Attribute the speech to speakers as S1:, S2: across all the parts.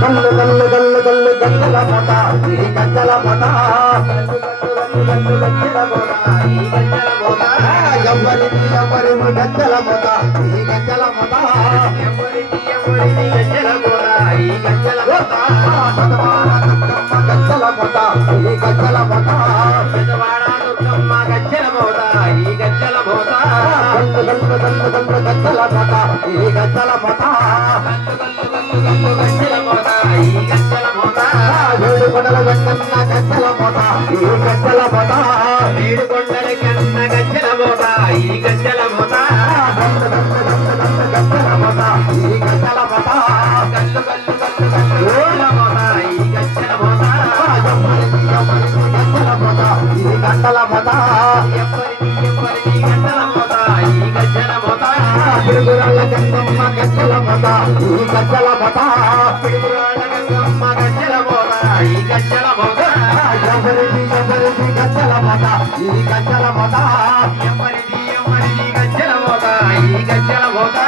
S1: గల్లు గల్లు గల్లు గల్లు ఈ గజ్జల మొట ఏడు వెంటన్న గచ్చల గజ్జల ఈ గచ్చల గజ్జల మొట కొండల
S2: కన్న గచ్చల మోత ఈ గచ్చల మోత
S1: గజ్జల ఈ గజ్జల మొట
S2: కల్లు కల్లు గజ్జల ఈ గజ్జల మోత
S1: ఈ
S2: ఎవ్వరిది ఎవ్వరిది ఈ
S1: తిరుగురాళ్ళ గంగమ్మ ఈ
S2: పిడుగురాళ్ళ గజ్జల
S1: మొట
S2: ఎవ్వరిది గజ్జల మోత ఈ గజ్జల మోత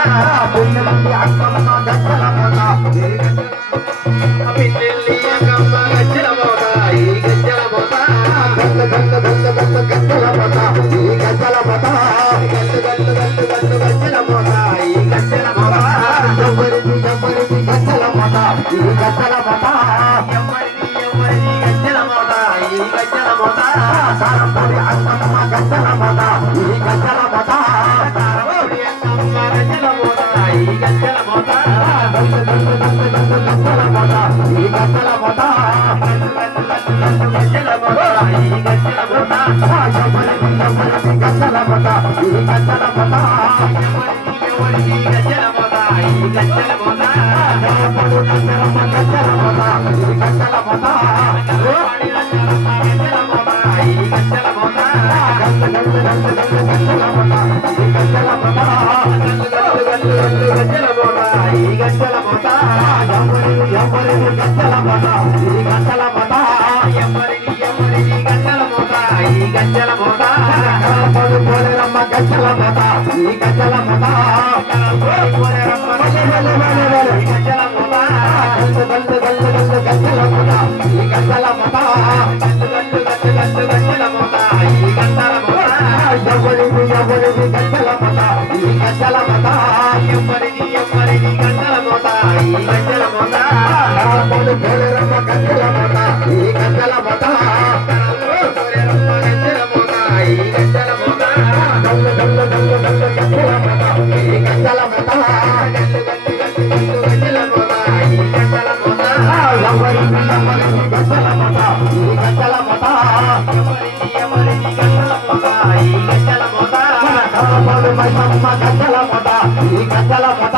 S1: పుణ్యమంది అక్కమ్మ గజ్జల మొట
S2: పిల్లెల్లి గంగమ్మ గజ్జల మోత
S1: సారంపడి అక్కమ్మ గజ్జల మొట ఈ గజ్జల
S2: మోత ఈ గజ్జల మోత
S1: గజ్జల ఈ గజ్జల
S2: గజ్జల మోత ఈ గజ్జల మోత
S1: గజ్జల ఈ గజ్జల
S2: గజ్జల మోత ఈ గజ్జల మోత
S1: గజ్జల గజ్జల
S2: గజ్జల మోత
S1: కలపడు పోలేరమ్మ గజ్జల మొట ఈ గజ్జల మొట
S2: గజ్జల మోత
S1: గల్లు గల్లు గల్లు గల్లు గజ్జల మొట ఈ గజ్జల మొట
S2: గల్లు గల్లు గల్లు గల్లు గజ్జల మోత ఈ గజ్జల మోత.
S1: ఎవరిది ఎవరిది గజ్జల మొట ఈ గజ్జల మొట
S2: ఎవరిది
S1: మైసమ్మ గజ్జల మొట ఈ గజ్జల మొట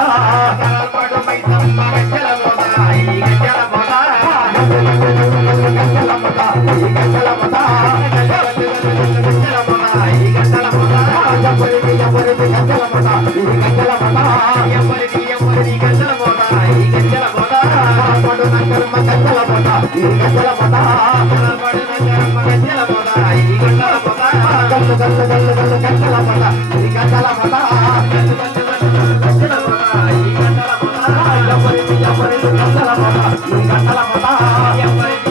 S2: మైసమ్మ గజ్జల ఈ గజ్జల
S1: గజ్జల ఈ గజ్జల
S2: గజ్జల ఈ గజ్జల
S1: ఎవరిది ఎవరిది గజ్జల ఈ గజ్జల
S2: ఎవరిది ఎవరిది గజ్జల ఈ గజ్జల
S1: గజ్జల ఈ గజ్జల
S2: గజ్జల ఈ గజ్జల
S1: గజ్జల ఎవరిది